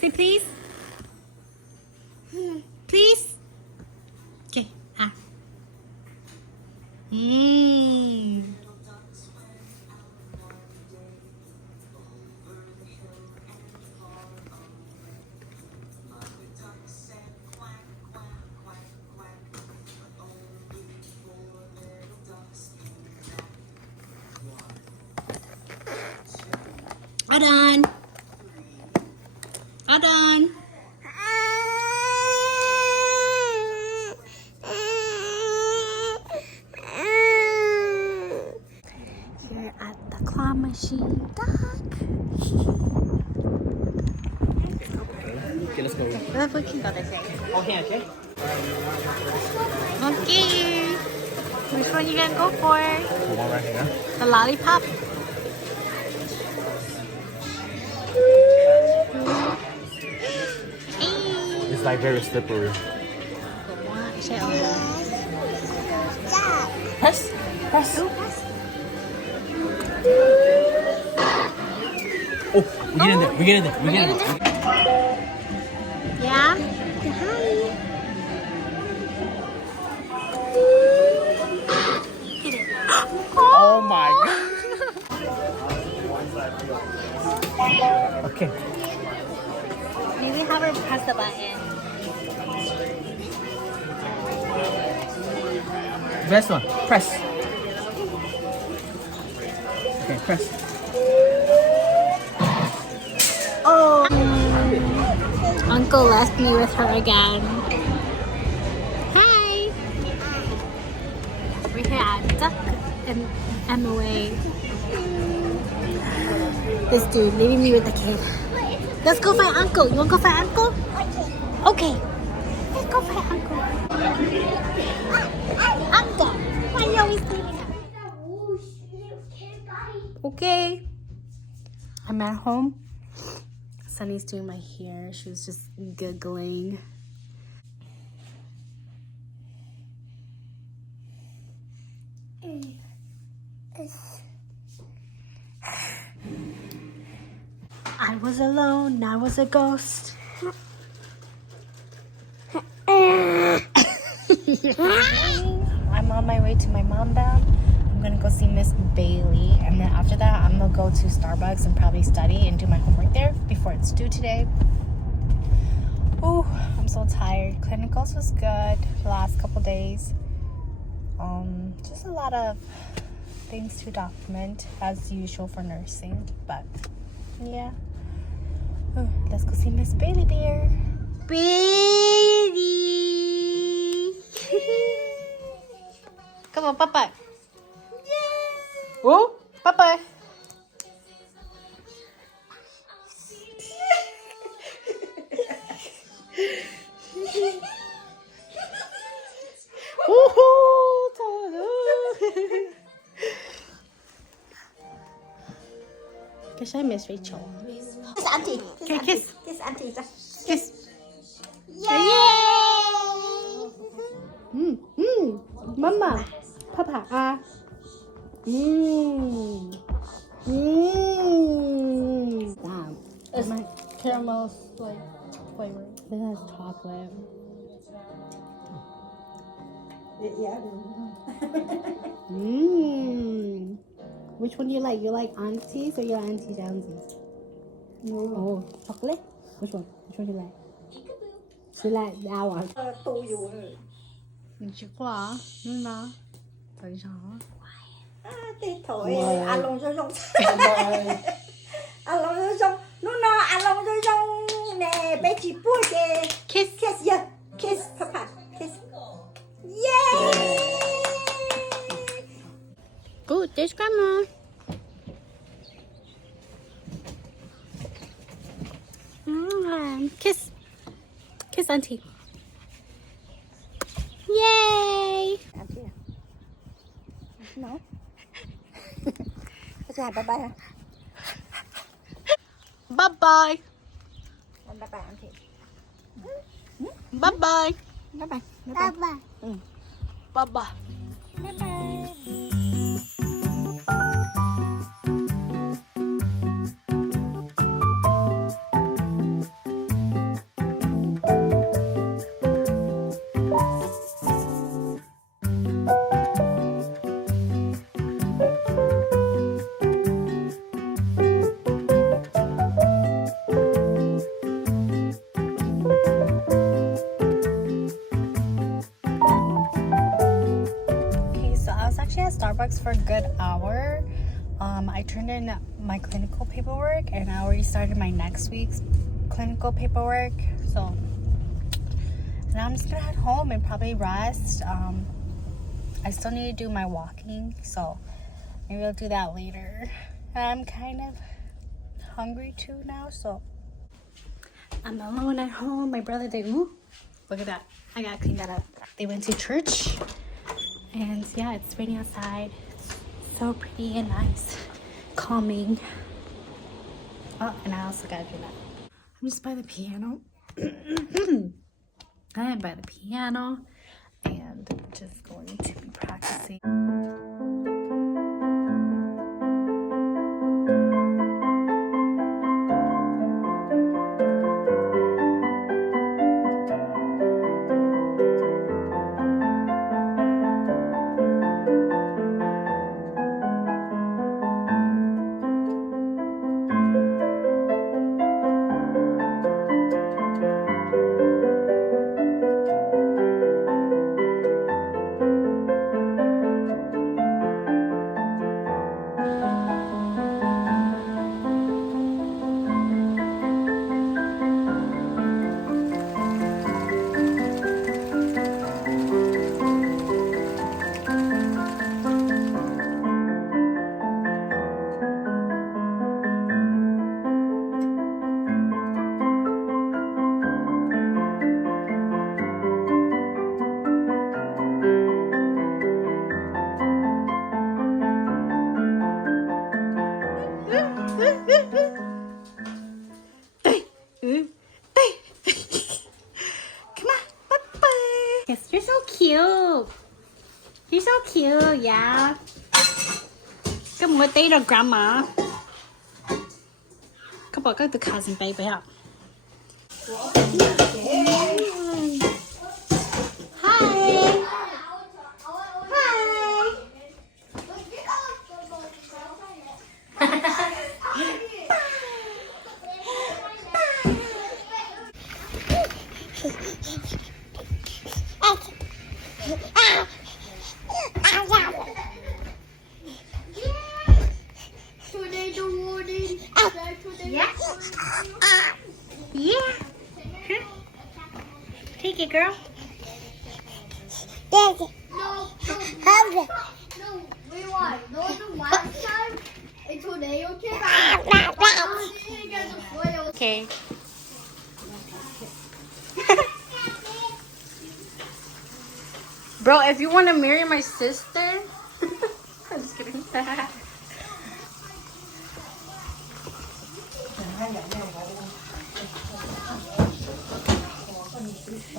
Say please. Please. Okay. All done. All done. Here at the claw machine dock. Okay, let's go. We can go this way. Okay, okay. Okay. Which one you gonna go for? The one right here. The lollipop? It's like very slippery. Press, press. Oh, we get in there. We get in there. We get in there. Yeah? Oh my god. Okay. Maybe have her press the button. Best one. Press. Okay, press. Oh. Uncle left me with her again. Hi. We're here at Duck and MOA. This dude leaving me with the kid. Let's go find Uncle. You want to go find Uncle? Okay. Let's go find Uncle. Uncle. Why are you always leaving us? Okay. I'm at home. Sunny's doing my hair. She was just giggling. I was alone, I was a ghost. I'm on my way to my mom down. I'm gonna go see Miss Bailey, and then after that I'm gonna go to Starbucks and probably study and do my homework there before it's due today. Oh, I'm so tired. Clinicals was good the last couple days. Just a lot of things to document as usual for nursing, but yeah. Oh, let's go see Miss Bailey Bear. Bailey! Come on, Papa. Oh, Papa. Guess I miss Rachel. Kiss auntie. Okay, kiss. Kiss auntie. Kiss. Yay! Mama. Papa. Wow. It's caramel like flavor. This has chocolate. Yeah. Which one do you like? You like aunties or you like auntie downsies? No. Oh, chocolate? Which one? Which one do you like? She like that one. 都有了。你吃过啊？真的吗？等一下啊。啊，对头诶，阿龙就用。阿龍就用，Nuno，阿龍就用呢，俾住杯嘅 Kiss. kiss 呀，kiss papa kiss，耶！ Good, there's grandma. Kiss. Kiss auntie. Yay! Auntie. No. ก็จะหันบ๊ายบายฮะ Bye bye. บ๊ายบาย auntie Bye bye. บ๊ายบาย Bye bye. Bye bye. บ๊ายบาย Starbucks for a good hour. I turned in my clinical paperwork and I already started my next week's clinical paperwork. So now I'm just gonna head home and probably rest. I still need to do my walking, so maybe I'll do that later. I'm kind of hungry too now, so I'm alone at home. My brother, look at that. I gotta clean that up. They went to church, and yeah, it's raining outside. It's so pretty and nice, calming. Oh, and I also gotta do that. I'm just by the piano. I am by the piano and just going to be practicing. Yes, you're so cute. You're so cute, yeah. Good morning, Grandma. Các bạn các từ cousin baby ạ. Hi. Yeah. Take it, girl. No, rewind. No, the last time it's today, okay? Okay. Bro, if you want to marry my sister, I'm just kidding.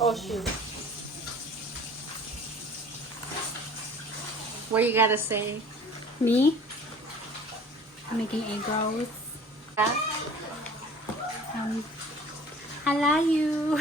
Oh shoot. What you gotta say? Me? I'm making egg rolls. I love you.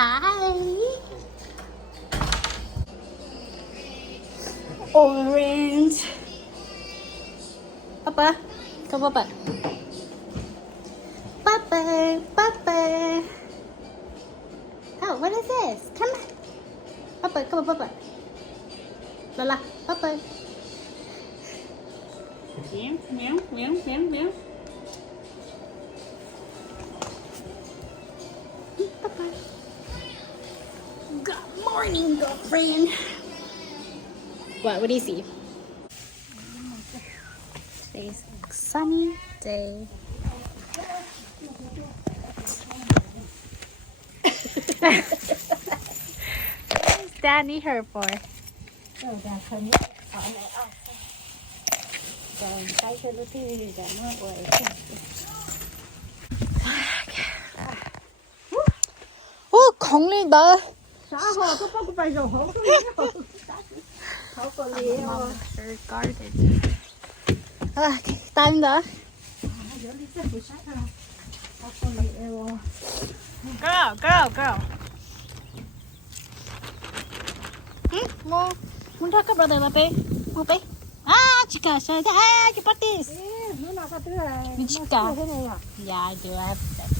Hi. Orange. Papa. Come, Papa. Papa. Papa. Oh, what is this? Come on. Papa, come on, Papa. Lola, Papa. Meow, meow, meow, meow, meow. Papa. Good morning, girlfriend. What do you see? Today's a sunny day. What's Dad need her for? Rồi, cái cho nó thì cả nó rồi. 오, 강리다. Sao họ có phải rồi không? Không có liều. They're guarded. Okay, time đó. Giờ đi chơi buổi sáng thôi. Không có liều. Girl. Muốn ra các brother là bé. Mau bé. Chica, you got this. Nó nào có thứ này. Chica. Thế này à? Yeah, I do. I have that.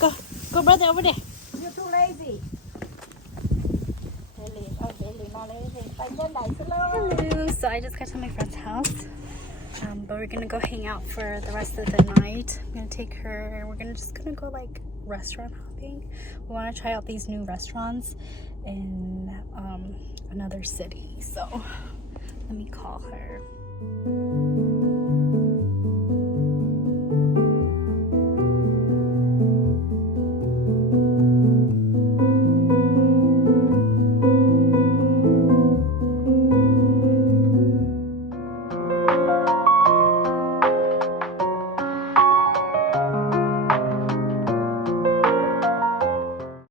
Go. Go, brother, over there. You're too lazy. Bailey, not lazy. Tay chân đẩy slow. Hello. So I just got to my friend's house. But we're gonna go hang out for the rest of the night. I'm gonna take her. We're just gonna go like restaurant hopping. We want to try out these new restaurants in another city. So let me call her.